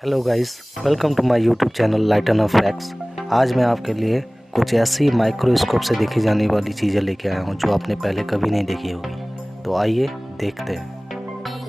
Hello guys, welcome to my YouTube channel Lighten of facts. आज मैं आपके लिए कुछ ऐसी माइक्रोस्कोप से देखी जाने वाली चीज़ें लेके आया हूँ जो आपने पहले कभी नहीं देखी होगी। तो आइए देखते हैं।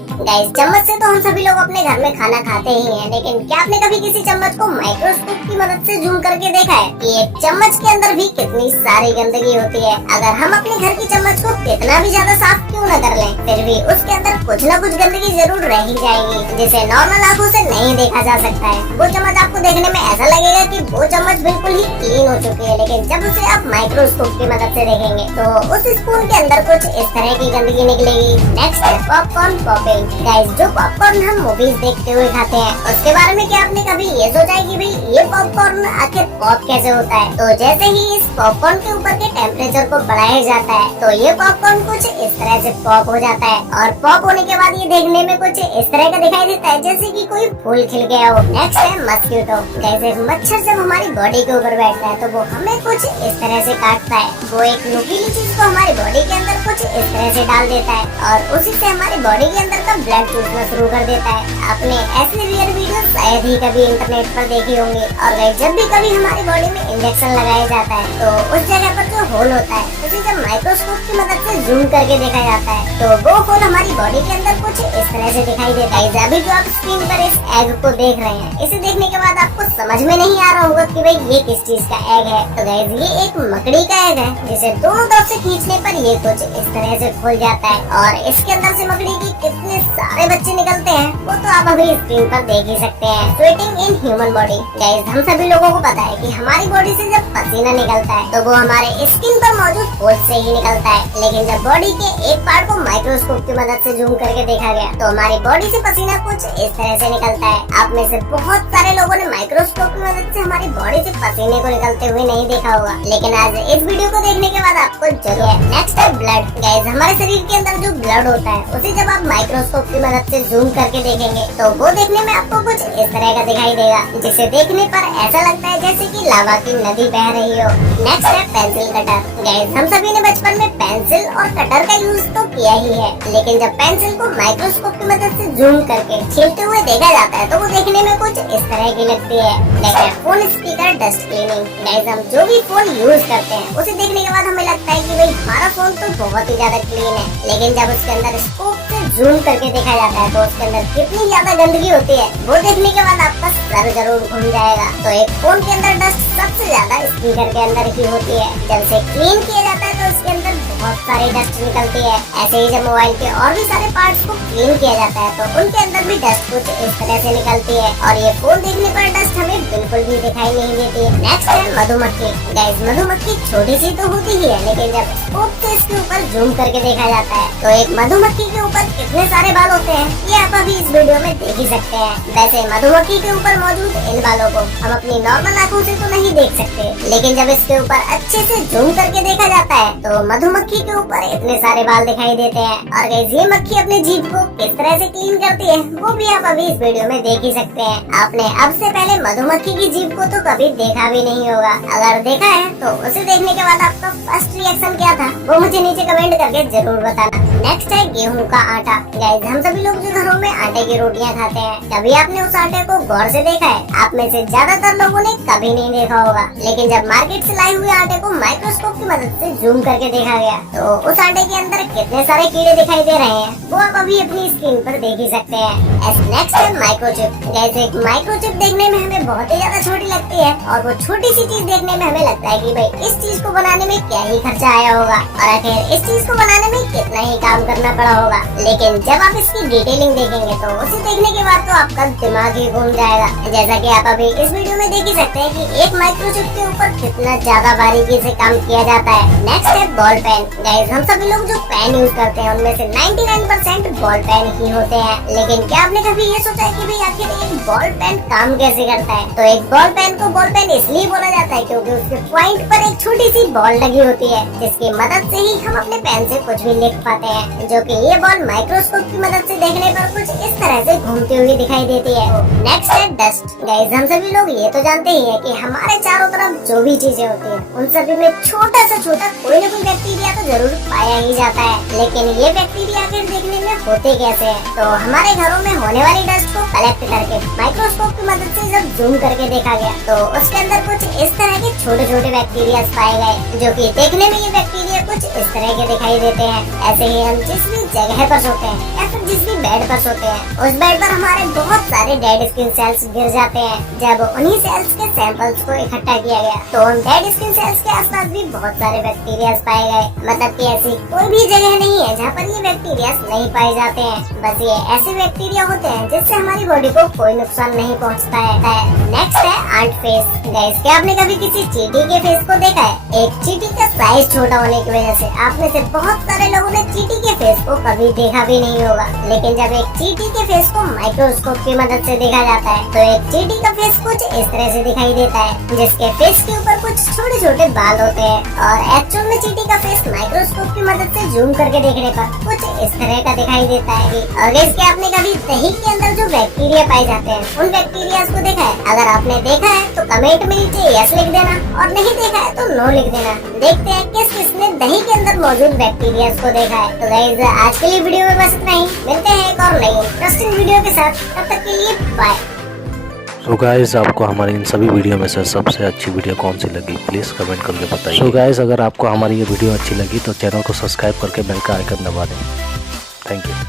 गाइस, चम्मच से तो हम सभी लोग अपने घर में खाना खाते ही हैं, लेकिन क्या आपने कभी किसी चम्मच को माइक्रोस्कोप की मदद से जूम करके देखा है कि एक चम्मच के अंदर भी कितनी सारी गंदगी होती है। अगर हम अपने घर की चम्मच को कितना भी ज्यादा साफ क्यों न कर लें, फिर भी उसके अंदर कुछ न कुछ गंदगी जरूर रह ही जाएगी, जिसे नॉर्मल आंखों से नहीं देखा जा सकता है। वो चम्मच आपको देखने में ऐसा लगेगा कि वो चम्मच बिल्कुल ही क्लीन हो चुकी है, लेकिन जब उसे आप माइक्रोस्कोप की मदद से देखेंगे तो उस स्पून के अंदर कुछ इस तरह की गंदगी निकलेगी। नेक्स्ट है पॉपकॉर्न पॉपिंग। गाइस, जो पॉपकॉर्न हम मूवीज देखते हुए खाते हैं, उसके बारे में क्या आपने कभी ये सोचा है कि भाई ये पॉपकॉर्न आखिर पॉप कैसे होता है? तो जैसे ही इस पॉपकॉर्न के ऊपर के टेम्परेचर को बढ़ाया जाता है तो ये पॉपकॉर्न कुछ इस तरह से पॉप हो जाता है, और पॉप होने के बाद ये देखने में कुछ इस तरह का दिखाई देता है जैसे कि कोई फूल खिल गया हो। नेक्स्ट है मस्कीटो। गाइस, एक मच्छर जब हमारी बॉडी के ऊपर बैठता है तो वो हमें कुछ इस तरह से काटता है। वो एक नुकीली चीज को हमारी बॉडी के अंदर कुछ इस तरह से डाल देता है और उसी से हमारी बॉडी के अंदर का ब्लड चूसना शुरू कर देता है। आपने ऐसे रियल वीडियो शायद ही कभी इंटरनेट पर देखी होंगी। और जब भी कभी हमारी बॉडी में इंजेक्शन लगाया जाता है तो उस जगह पर जो होल होता है उसे जब माइक्रोस्कोप की मदद से जूम करके देखा जाता है तो वो होल हमारी बॉडी के अंदर कुछ इस तरह से दिखाई देता है। अभी जो आप स्क्रीन पर इस एग को देख रहे हैं, इसे देखने के बाद आपको समझ में नहीं आ रहा होगा कि भाई ये किस चीज का एग है। तो गाइस, ये एक मकड़ी का एग है जिसे दोनों तरफ से खींचने पर ये कुछ इस तरह से खुल जाता है और इसके अंदर से मकड़ी के कितने सारे बच्चे निकलते हैं वो तो आप अभी स्क्रीन पर देख ही सकते हैं। Sweating in human body. Guys, हम सभी लोगों को पता है कि हमारी बॉडी से जब पसीना निकलता है तो वो हमारे स्किन पर मौजूद होल से ही निकलता है, लेकिन जब बॉडी के एक पार्ट को माइक्रोस्कोप की मदद से जूम करके देखा गया तो हमारी बॉडी से पसीना कुछ इस तरह से निकलता है। आप में से बहुत सारे लोगों ने माइक्रोस्कोप की मदद से हमारी बॉडी से पसीने को निकलते हुए नहीं देखा होगा, लेकिन आज इस वीडियो को देखने के बाद आपको जरूर है। नेक्स्ट है ब्लड। गाइस, हमारे शरीर के अंदर जो ब्लड होता है उसे जब आप माइक्रोस्कोप की मदद से जूम करके देखेंगे तो वो देखने में आपको कुछ इस तरह का दिखाई देगा, जिसे देखने पर ऐसा लगता है जैसे कि लावा की नदी बह रही हो। नेक्स्ट है पेंसिल कटर। गाइस, हम सभी ने बचपन में पेंसिल और कटर का यूज तो किया ही है, लेकिन जब पेंसिल को माइक्रोस्कोप की मदद से जूम करके छीलते हुए देखा जाता है तो वो देखने में कुछ इस तरह की लगती है। Next phone speaker dust cleaning. Guys, हम जो भी फोन यूज करते हैं उसे देखने के बाद हमें लगता है कि भाई हमारा फोन तो बहुत ही ज्यादा क्लीन है, लेकिन जब उसके अंदर स्कोप से जूम करके देखा जाता है तो उसके अंदर कितनी ज्यादा गंदगी होती है वो देखने के बाद आपका सर जरूर घूम जाएगा। तो एक फोन के अंदर डस्ट सबसे ज्यादा स्पीकर के अंदर ही होती है। जब से क्लीन किया जाता है तो उसके अंदर बहुत सारी डस्ट निकलती है। ऐसे ही जब मोबाइल के और भी सारे पार्ट्स को क्लीन किया जाता है तो उनके अंदर भी डस्ट कुछ इस तरह से निकलती है, और ये फोन देखने पर डस्ट हमें बिल्कुल भी दिखाई नहीं देती है। नेक्स्ट है मधुमक्खी। गाइस, मधुमक्खी छोटी सी तो होती ही है, लेकिन जब स्कोप से इसके ऊपर जूम करके देखा जाता है तो एक मधुमक्खी के ऊपर कितने सारे बाल होते हैं ये आप अभी इस वीडियो में देख ही सकते हैं। वैसे मधुमक्खी के ऊपर मौजूद इन बालों को हम अपनी नॉर्मल आंखों से तो नहीं देख सकते, लेकिन जब इसके ऊपर अच्छे से जूम करके देखा जाता है तो मधुमक्खी के ऊपर इतने सारे बाल दिखाई देते हैं। और गाइस, ये मक्खी अपनी जीभ को किस तरह से क्लीन करती है वो भी आप अभी इस वीडियो में देख ही सकते हैं। आपने अब से पहले मधुमक्खी की जीभ को तो कभी देखा भी नहीं होगा। अगर देखा है तो उसे देखने के बाद आपका फर्स्ट रिएक्शन क्या था वो मुझे नीचे कमेंट करके जरूर बताना। नेक्स्ट है गेहूं का आटा। गाइस, हम सभी लोग जो घरों में आटे की रोटियां खाते हैं, कभी आपने उस आटे को गौर से देखा है? आप में से ज्यादातर लोगों ने कभी नहीं देखा होगा, लेकिन जब मार्केट से लाए हुए आटे को माइक्रोस्कोप की मदद से जूम करके देखा गया तो उस आटे के अंदर कितने सारे कीड़े दिखाई दे रहे हैं वो आप अभी अपनी स्क्रीन पर देख ही सकते हैं। नेक्स्ट है माइक्रोचिप। गाइस, एक माइक्रोचिप देखने में हमें बहुत ही ज्यादा छोटी लगती है, और वो छोटी सी चीज देखने में हमें लगता है कि भाई इस चीज को बनाने में क्या ही खर्चा आया होगा और आखिर इस चीज को बनाने में कितना ही काम करना पड़ा होगा, लेकिन जब आप इसकी डिटेलिंग देखेंगे तो उसे देखने के बाद तो आपका दिमाग ही घूम जाएगा। जैसा कि आप अभी इस वीडियो में देख ही सकते हैं कि एक माइक्रोचिप के ऊपर कितना ज्यादा बारीकी से काम किया जाता है। नेक्स्ट है बॉल पेन। गाइस, हम सभी लोग जो पेन यूज करते हैं उनमें से 99% बॉल पेन ही होते हैं, लेकिन क्या आपने कभी ये सोचा है कि भाई आखिर एक बॉल पेन काम कैसे करता है? तो एक बॉल पेन को बॉल पेन इसलिए बोला जाता है क्योंकि उसके पॉइंट पर एक छोटी सी बॉल लगी होती है, जिसकी मदद से ही हम अपने पेन से कुछ भी लिख पाते हैं, जो कि ये बॉल माइक्रोस्कोप की मदद से देखने पर कुछ इस तरह से घूमती हुई दिखाई देती है। नेक्स्ट है डस्ट। गाइस, हम सभी लोग ये तो जानते ही हैं कि हमारे चारों तरफ जो भी चीजें होती हैं उन सभी में छोटा सा छोटा कोई न कोई बैक्टीरिया तो जरूर जरूर पाया ही जाता है। लेकिन ये बैक्टीरिया आखिर देखने में होते कैसे हैं? तो हमारे घरों में होने वाली डस्ट को कलेक्ट करके माइक्रोस्कोप की मदद से जब जूम करके देखा गया तो उसके अंदर कुछ इस तरह के छोटे छोटे बैक्टीरिया पाए गए, जो कि देखने में ये बैक्टीरिया कुछ इस तरह के दिखाई देते हैं। ऐसे ही हम जिस भी जगह पर सोते हैं या फिर जिस भी बेड पर सोते हैं, उस बेड पर हमारे बहुत सारे डेड स्किन सेल्स गिर जाते हैं। जब उन्हीं सेल्स के सैंपल्स को इकट्ठा किया गया तो उन डेड स्किन सेल्स के आसपास भी बहुत सारे बैक्टीरिया पाए गए। मतलब कि ऐसी कोई भी जगह नहीं है जहाँ पर ये बैक्टीरिया नहीं पाए जाते हैं। बस ये ऐसे बैक्टीरिया होते हैं जिससे हमारी बॉडी को कोई नुकसान नहीं पहुँचता है। नेक्स्ट है आंट फेस। गाइस, क्या आपने कभी किसी चींटी के फेस को देखा है? एक चींटी का साइज छोटा होने की वजह से आप में से बहुत सारे लोगों ने चींटी के फेस को कभी देखा भी नहीं होगा। लेकिन जब एक चींटी के फेस को माइक्रोस्कोप की मदद से देखा जाता है तो एक चींटी का फेस कुछ इस तरह से दिखाई देता है, जिसके फेस के ऊपर कुछ छोटे छोटे बाल होते हैं। और एक्चुअल में चींटी का फेस माइक्रोस्कोप की मदद से जूम करके देखने पर कुछ इस तरह का दिखाई देता है। और इसके आपने कभी दही के अंदर जो बैक्टीरिया पाए जाते हैं उन बैक्टीरिया को देखा है? अगर आपने देखा है तो कमेंट में नीचे यस लिख देना, और नहीं देखा है तो नो लिख देना। देखते हैं किस किसने दही के अंदर मौजूद बैक्टीरिया को देखा है। तो गाइस, आज के लिए वीडियो में बस इतना ही। मिलते हैं एक और नई इंटरेस्टिंग वीडियो के साथ, तब तक के लिए बाय। सो गाइस, आपको हमारी इन सभी वीडियो में से सबसे अच्छी वीडियो कौन सी लगी प्लीज़ कमेंट करके बताइए। सो गाइस, अगर आपको हमारी ये वीडियो अच्छी लगी तो चैनल को सब्सक्राइब करके बेल का आइकन दबा दें। Thank you.